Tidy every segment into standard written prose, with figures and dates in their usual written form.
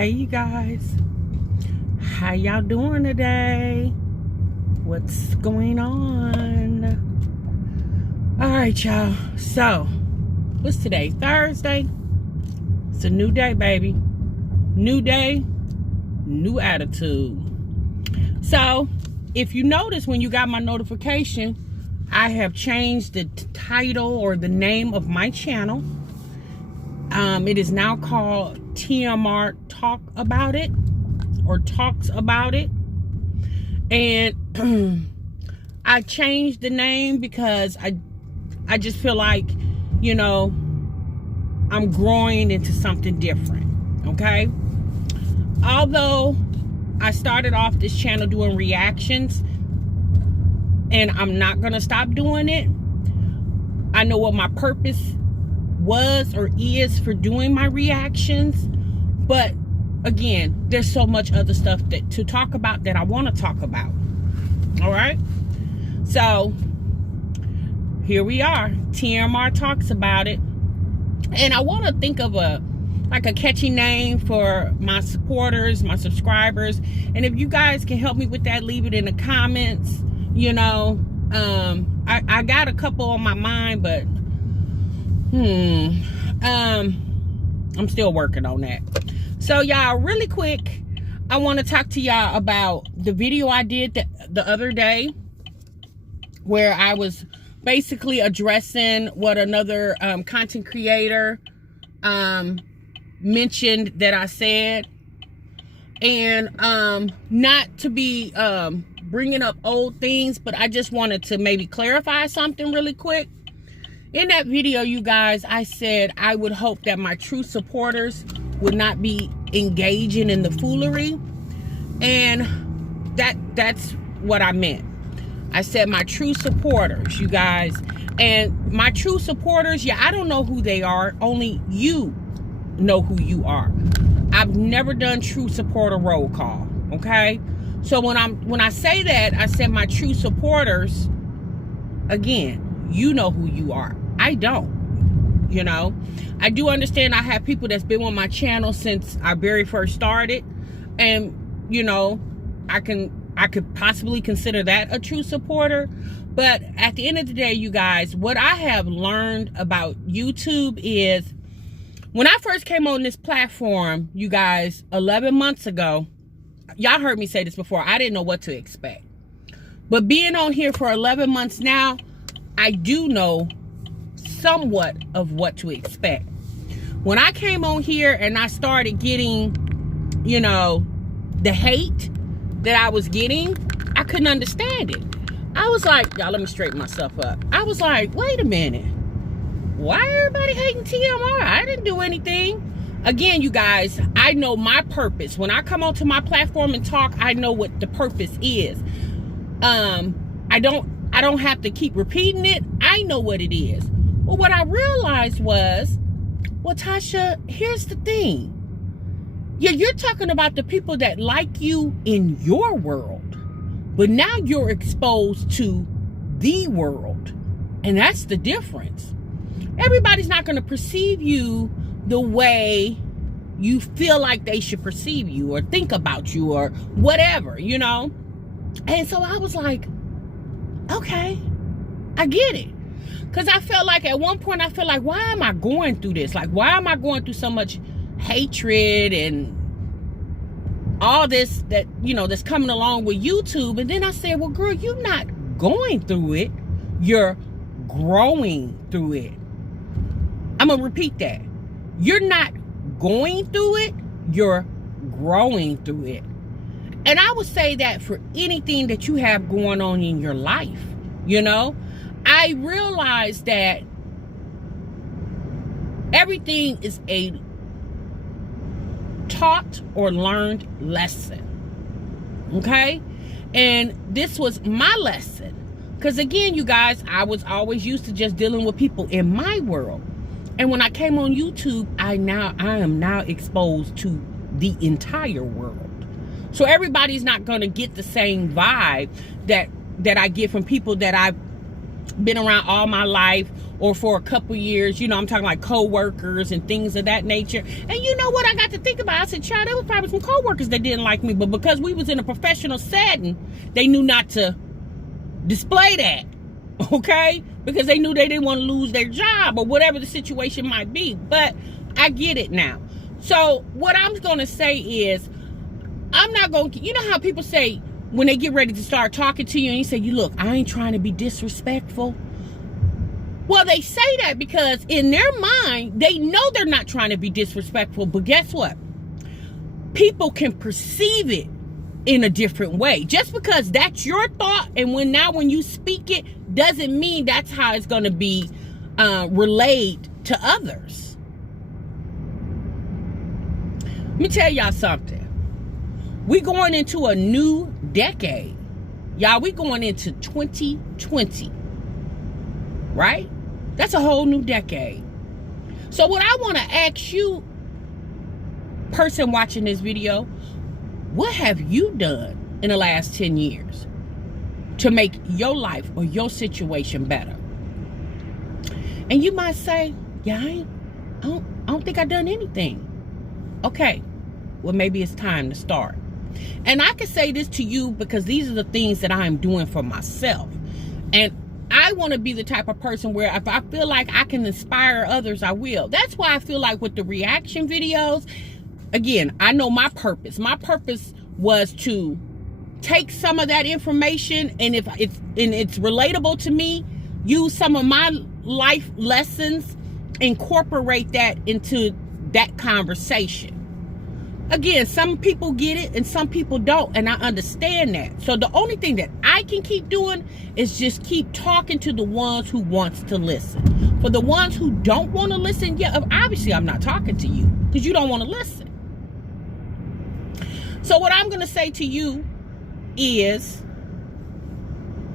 Hey you guys, how y'all doing today? What's going on? All right, y'all. So what's today? Thursday. It's a new day, baby. New day, new attitude. So if you notice, when you got my notification, I have changed the title or the name of my channel. It is now called TMR Talk About It, or Talks About It. And I changed the name because I just feel like, you know, I'm growing into something different, okay? Although I started off this channel doing reactions, and I'm not gonna stop doing it. I know what my purpose was or is for doing my reactions, but again, there's so much other stuff to talk about that I want to talk about. All right, so here we are. TMR Talks About It, and I want to think of a catchy name for my supporters, my subscribers, and if you guys can help me with that, leave it in the comments. You know, I got a couple on my mind, but I'm still working on that. So y'all, really quick, I want to talk to y'all about the video I did the other day, where I was basically addressing what another content creator mentioned that I said. And not to be bringing up old things, but I just wanted to maybe clarify something really quick. In that video, you guys, I said I would hope that my true supporters would not be engaging in the foolery. And that's what I meant. I said my true supporters, you guys. And my true supporters, yeah, I don't know who they are. Only you know who you are. I've never done true supporter roll call, okay? So when I say that, I said my true supporters, again, you know who you are. I don't, you know. I do understand I have people that's been on my channel since I very first started, and you know, I could possibly consider that a true supporter. But at the end of the day, you guys, what I have learned about YouTube is, when I first came on this platform, you guys, 11 months ago, y'all heard me say this before, I didn't know what to expect. But being on here for 11 months now, I do know somewhat of what to expect. When I came on here and I started getting, you know, the hate that I was getting, I couldn't understand it. I was like, y'all, let me straighten myself up. I was like, wait a minute. Why everybody hating TMR? I didn't do anything. Again, you guys, I know my purpose. When I come onto my platform and talk, I know what the purpose is. I don't have to keep repeating it. I know what it is. Well, what I realized was, well, Tasha, here's the thing. Yeah, you're talking about the people that like you in your world, but now you're exposed to the world. And that's the difference. Everybody's not going to perceive you the way you feel like they should perceive you or think about you or whatever, you know? And so I was like, okay, I get it. Because I felt like at one point, I felt like, why am I going through this? Like, why am I going through so much hatred and all this that, you know, that's coming along with YouTube? And then I said, well, girl, you're not going through it. You're growing through it. I'm going to repeat that. You're not going through it. You're growing through it. And I would say that for anything that you have going on in your life, you know, I realized that everything is a taught or learned lesson. Okay? And this was my lesson. Because again, you guys, I was always used to just dealing with people in my world. And when I came on YouTube, I am now exposed to the entire world. So everybody's not going to get the same vibe that I get from people that I've been around all my life or for a couple years, I'm talking like co-workers and things of that nature. And you know what I got to think about? I said, child, there was probably some co-workers that didn't like me, but because we was in a professional setting, they knew not to display that, okay? Because they knew they didn't want to lose their job or whatever the situation might be. But I get it now. So what I'm going to say is, I'm not going to, how people say when they get ready to start talking to you and you say, look, I ain't trying to be disrespectful. Well, they say that because in their mind, they know they're not trying to be disrespectful. But guess what? People can perceive it in a different way. Just because that's your thought, and when you speak it, doesn't mean that's how it's going to be relayed to others. Let me tell y'all something. We going into a new decade. Y'all, we going into 2020. Right? That's a whole new decade. So what I want to ask you, person watching this video, what have you done in the last 10 years to make your life or your situation better? And you might say, yeah, I don't think I've done anything. Okay, well, maybe it's time to start. And I can say this to you because these are the things that I am doing for myself. And I want to be the type of person where if I feel like I can inspire others, I will. That's why I feel like with the reaction videos, again, I know my purpose. My purpose was to take some of that information, and if it's relatable to me, use some of my life lessons, incorporate that into that conversation. Again, some people get it and some people don't, and I understand that. So the only thing that I can keep doing is just keep talking to the ones who wants to listen. For the ones who don't want to listen, yeah, obviously I'm not talking to you because you don't want to listen. So what I'm going to say to you is,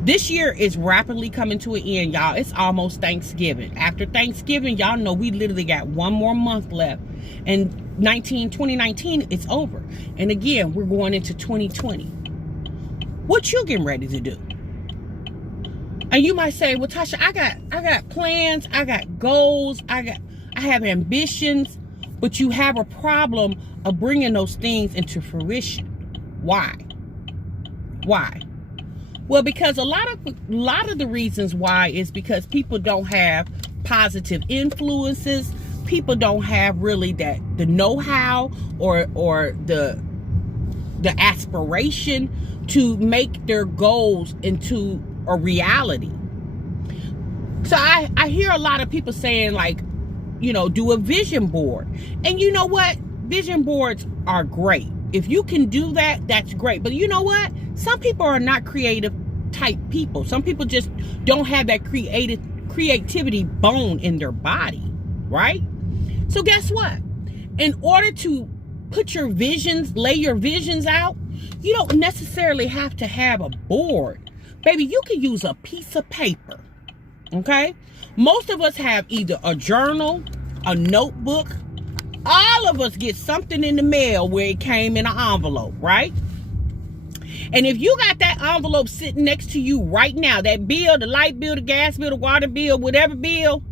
this year is rapidly coming to an end, y'all. It's almost Thanksgiving. After Thanksgiving, y'all know we literally got one more month left. And 2019, it's over. And again, we're going into 2020. What you getting ready to do? And you might say, well, Tasha, I got plans, I got goals, I have ambitions, but you have a problem of bringing those things into fruition. Why? Why? Well, because a lot of the reasons why is because people don't have positive influences. People don't have really the know-how or the aspiration to make their goals into a reality. So I hear a lot of people saying, like, do a vision board. And you know what? Vision boards are great. If you can do that, that's great. But you know what? Some people are not creative type people. Some people just don't have that creativity bone in their body, right? So guess what? In order to put your visions, lay your visions out, you don't necessarily have to have a board. Baby, you can use a piece of paper, okay? Most of us have either a journal, a notebook. All of us get something in the mail where it came in an envelope, right? And if you got that envelope sitting next to you right now, that bill, the light bill, the gas bill, the water bill, whatever bill,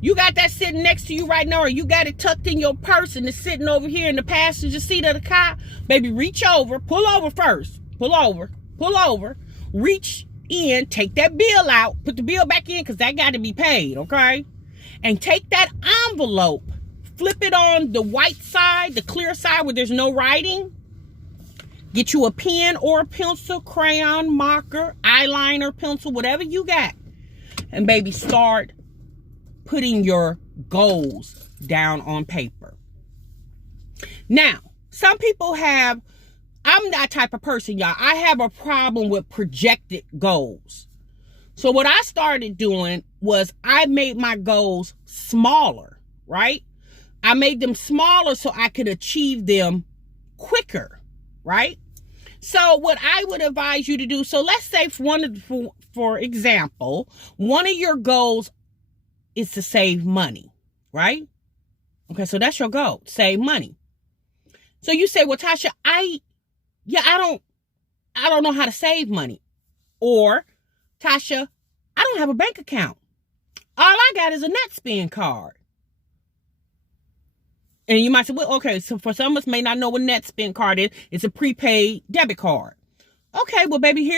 you got that sitting next to you right now, or you got it tucked in your purse and it's sitting over here in the passenger seat of the car, baby, reach over, pull over first, pull over, reach in, take that bill out, put the bill back in because that got to be paid, okay? And take that envelope, flip it on the white side, the clear side where there's no writing. Get you a pen or a pencil, crayon, marker, eyeliner, pencil, whatever you got. And baby, start putting your goals down on paper. Now, some people I'm that type of person, y'all. I have a problem with projected goals. So what I started doing was I made my goals smaller, right? I made them smaller so I could achieve them quicker, right? So what I would advise you to do, so let's say for example, one of your goals is to save money, right? Okay, so that's your goal, save money. So you say, well, Tasha, I don't know how to save money. Or, Tasha, I don't have a bank account. All I got is a NetSpend card. And you might say, well, okay, so for some of us may not know what NetSpend card is. It's a prepaid debit card. Okay, well, baby,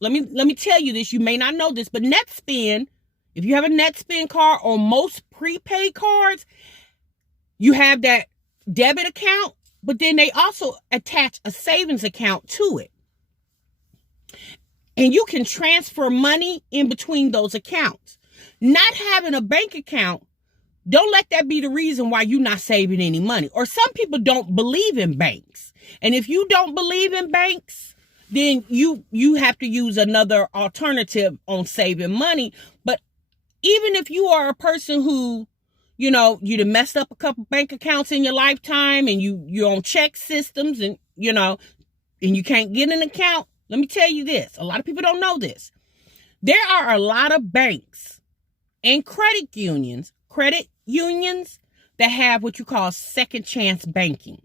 let me tell you this. You may not know this, but NetSpend, if you have a NetSpend card or most prepaid cards, you have that debit account, but then they also attach a savings account to it. And you can transfer money in between those accounts. Not having a bank account, don't let that be the reason why you're not saving any money. Or some people don't believe in banks. And if you don't believe in banks, then you have to use another alternative on saving money. But even if you are a person who, you done messed up a couple bank accounts in your lifetime and you're on check systems and, and you can't get an account, let me tell you this. A lot of people don't know this. There are a lot of banks and credit unions that have what you call second chance banking.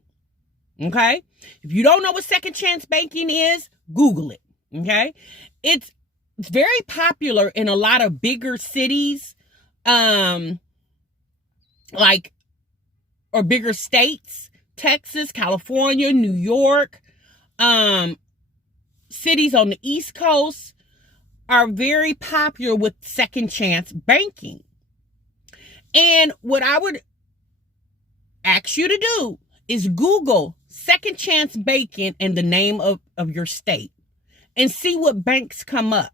Okay? If you don't know what second chance banking is, Google it. Okay? It's very popular in a lot of bigger cities, or bigger states, Texas, California, New York, cities on the East Coast are very popular with second chance banking. And what I would ask you to do is Google second chance banking and the name of your state and see what banks come up.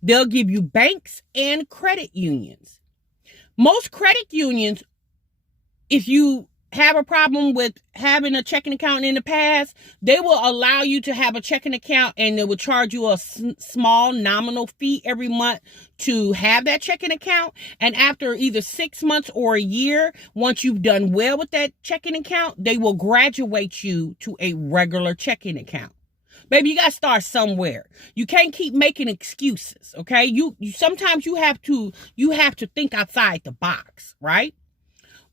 They'll give you banks and credit unions. Most credit unions, if you have a problem with having a checking account in the past, they will allow you to have a checking account and they will charge you a small nominal fee every month to have that checking account. And after either 6 months or a year, once you've done well with that checking account, they will graduate you to a regular checking account. Baby, you got to start somewhere. You can't keep making excuses, okay? You sometimes you have to think outside the box, right?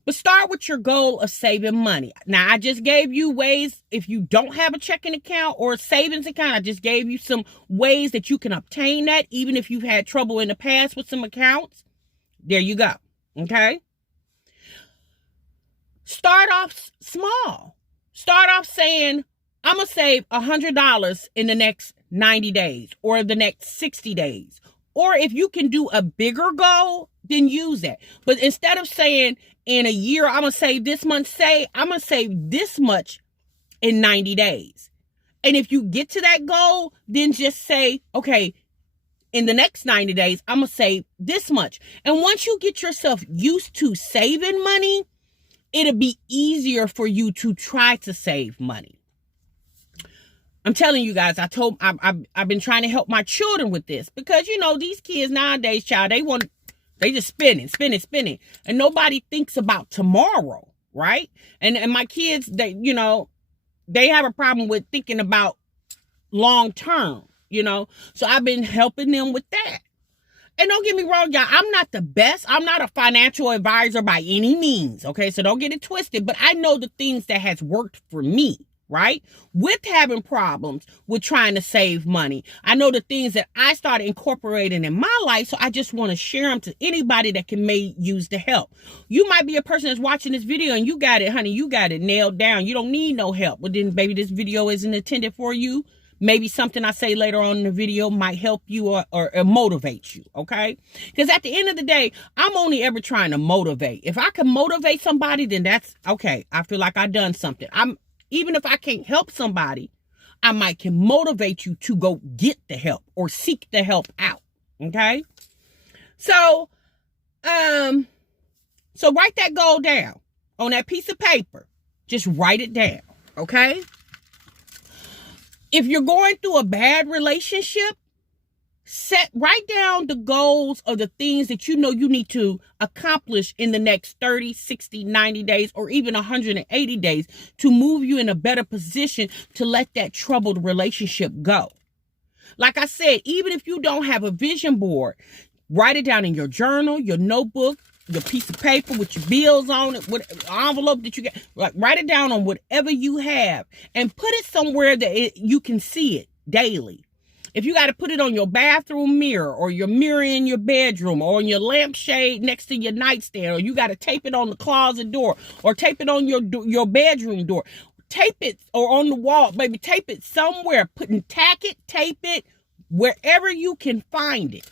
But start with your goal of saving money. Now, I just gave you ways, if you don't have a checking account or a savings account, I just gave you some ways that you can obtain that, even if you've had trouble in the past with some accounts. There you go, okay? Start off small. Start off saying, I'm going to save $100 in the next 90 days or the next 60 days. Or if you can do a bigger goal, then use that. But instead of saying in a year, I'm going to save this much, I'm going to save this much in 90 days. And if you get to that goal, then just say, okay, in the next 90 days, I'm going to save this much. And once you get yourself used to saving money, it'll be easier for you to try to save money. I'm telling you guys, I've been trying to help my children with this because, these kids nowadays, child, they just spinning. And nobody thinks about tomorrow, right? And my kids, they have a problem with thinking about long term, So I've been helping them with that. And don't get me wrong, y'all, I'm not the best. I'm not a financial advisor by any means, okay? So don't get it twisted. But I know the things that has worked for me. Right? With having problems with trying to save money. I know the things that I started incorporating in my life, so I just want to share them to anybody that may use the help. You might be a person that's watching this video and you got it, honey, you got it nailed down. You don't need no help. But then, baby, this video isn't intended for you. Maybe something I say later on in the video might help you or motivate you, okay? Because at the end of the day, I'm only ever trying to motivate. If I can motivate somebody, then that's okay. I feel like I've done something. Even if I can't help somebody, I can motivate you to go get the help or seek the help out. Okay. So write that goal down on that piece of paper. Just write it down. Okay. If you're going through a bad relationship, write down the goals or the things that you need to accomplish in the next 30, 60, 90 days, or even 180 days to move you in a better position to let that troubled relationship go. Like I said, even if you don't have a vision board, write it down in your journal, your notebook, your piece of paper with your bills on it, with an envelope that you get. Write it down on whatever you have and put it somewhere that you can see it daily. If you got to put it on your bathroom mirror or your mirror in your bedroom or on your lampshade next to your nightstand, or you got to tape it on the closet door or tape it on your bedroom door, tape it, or on the wall, baby, tape it somewhere, tack it, tape it, wherever you can find it.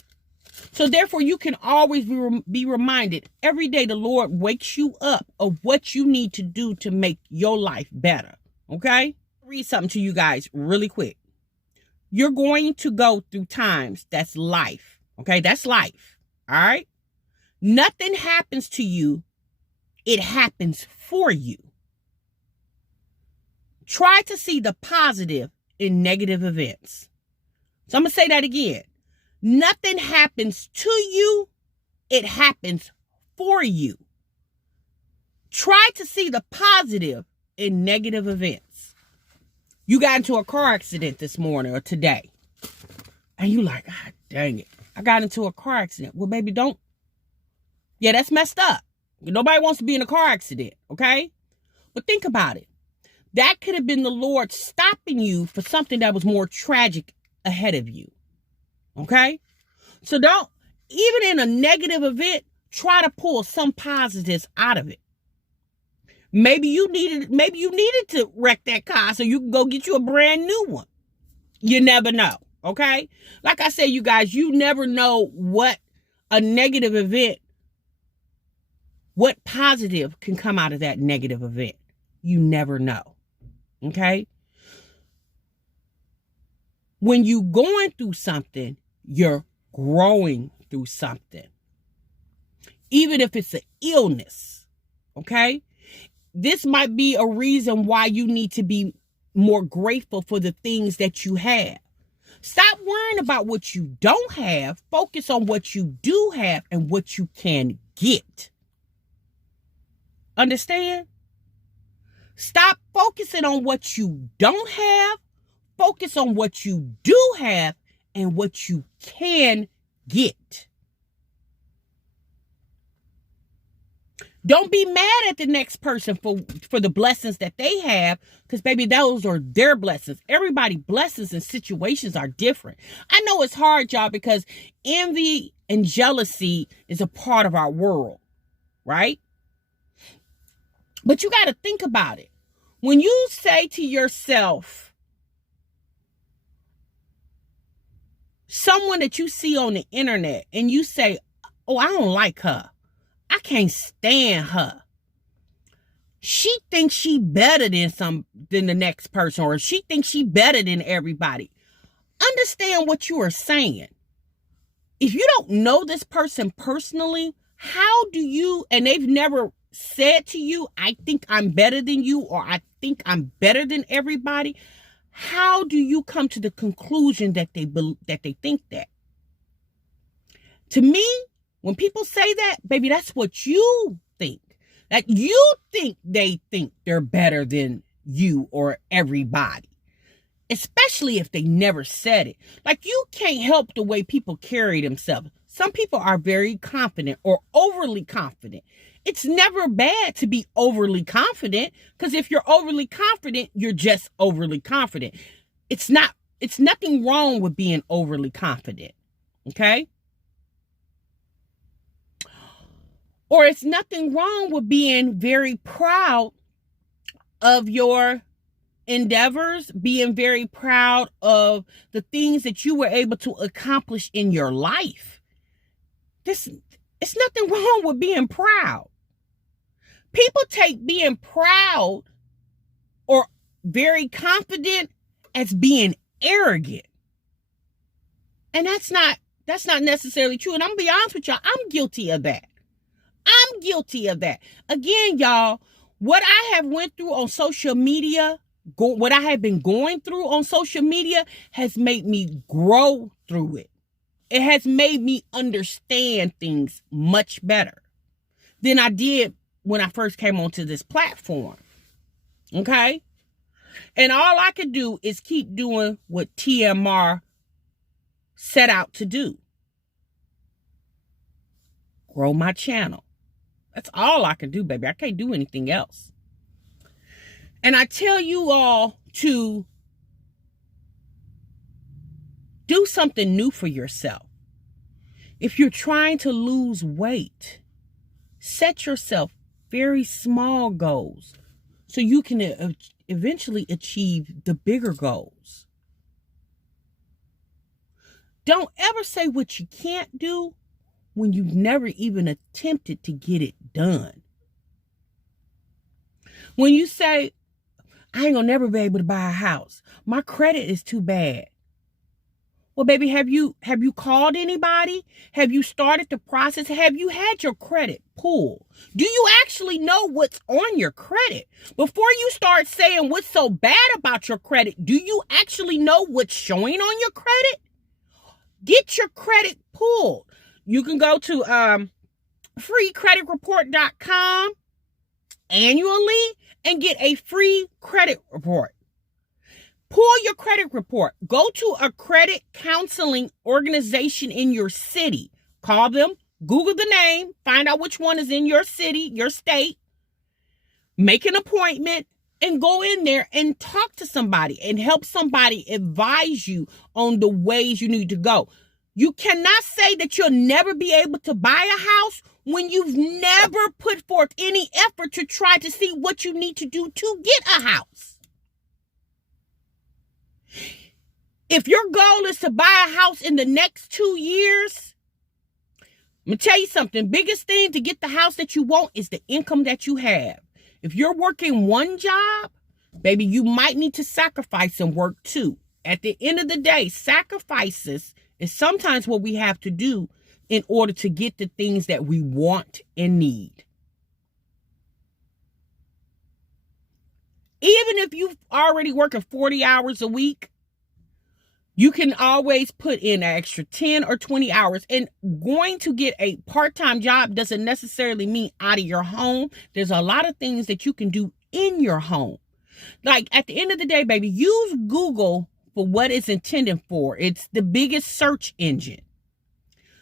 So therefore, you can always be reminded every day the Lord wakes you up of what you need to do to make your life better. Okay? Read something to you guys really quick. You're going to go through times. That's life. Okay? That's life. All right? Nothing happens to you. It happens for you. Try to see the positive in negative events. So I'm going to say that again. Nothing happens to you. It happens for you. Try to see the positive in negative events. You got into a car accident this morning or today. And you like, God dang it. I got into a car accident. Well, baby, don't. Yeah, that's messed up. Nobody wants to be in a car accident, okay? But think about it. That could have been the Lord stopping you for something that was more tragic ahead of you. Okay? So don't, even in a negative event, try to pull some positives out of it. Maybe you needed to wreck that car so you can go get you a brand new one. You never know. Okay? Like I said, you guys, you never know what a negative event, what positive can come out of that negative event. You never know. Okay? When you're going through something, you're growing through something. Even if it's an illness. Okay? This might be a reason why you need to be more grateful for the things that you have. Stop worrying about what you don't have. Focus on what you do have and what you can get. Understand? Stop focusing on what you don't have. Focus on what you do have and what you can get. Don't be mad at the next person for the blessings that they have, because, baby, those are their blessings. Everybody's blessings and situations are different. I know it's hard, y'all, because envy and jealousy is a part of our world, right? But you got to think about it. When you say to yourself, someone that you see on the internet, and you say, oh, I don't like her. I can't stand her. She thinks she better than the next person, or she thinks she better than everybody. Understand what you are saying. If you don't know this person personally, how do you, and they've never said to you, I think I'm better than you, or I think I'm better than everybody, how do you come to the conclusion that they think that? To me, when people say that, baby, that's what you think. That you think they think they're better than you or everybody. Especially if they never said it. Like, you can't help the way people carry themselves. Some people are very confident or overly confident. It's never bad to be overly confident, because if you're overly confident, you're just overly confident. It's nothing wrong with being overly confident. Okay? Or it's nothing wrong with being very proud of your endeavors, being very proud of the things that you were able to accomplish in your life. It's nothing wrong with being proud. People take being proud or very confident as being arrogant. And that's not necessarily true. And I'm gonna be honest with y'all, I'm guilty of that. I'm guilty of that. Again, y'all, what I have went through on social media, what I have been going through on social media has made me grow through it. It has made me understand things much better than I did when I first came onto this platform. Okay? And all I could do is keep doing what TMR set out to do. Grow my channel. That's all I can do, baby. I can't do anything else. And I tell you all to Do something new for yourself. If you're trying to lose weight, set yourself very small goals so you can eventually achieve the bigger goals. Don't ever say what you can't do when you've never even attempted to get it done. When you say, I ain't gonna never be able to buy a house, my credit is too bad. Well, baby, have you called anybody? Have you started the process? Have you had your credit pulled? Do you actually know what's on your credit? Before you start saying what's so bad about your credit, do you actually know what's showing on your credit? Get your credit pulled. You can go to freecreditreport.com annually and get a free credit report. Pull your credit report. Go to a credit counseling organization in your city. Call them, Google the name, find out which one is in your city, your state. Make an appointment and go in there and talk to somebody and help somebody advise you on the ways you need to go. You cannot say that you'll never be able to buy a house when you've never put forth any effort to try to see what you need to do to get a house. If your goal is to buy a house in the next 2 years, I'm going to tell you something. Biggest thing to get the house that you want is the income that you have. If you're working one job, baby, you might need to sacrifice some work too. At the end of the day, sacrifices is sometimes what we have to do in order to get the things that we want and need. Even if you're already working 40 hours a week, you can always put in an extra 10 or 20 hours. And going to get a part-time job doesn't necessarily mean out of your home. There's a lot of things that you can do in your home. Like at the end of the day, baby, use Google for what it's intended for. It's the biggest search engine.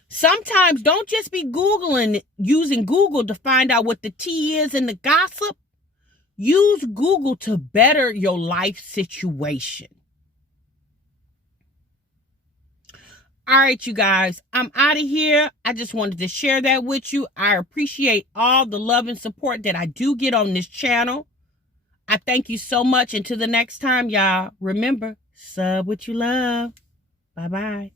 Sometimes don't just be using Google to find out what the tea is and the gossip. Use Google to better your life situation. All right, you guys, I'm out of here. I just wanted to share that with you. I appreciate all the love and support that I do get on this channel. I thank you so much. Until the next time, y'all, remember, sub what you love. Bye-bye.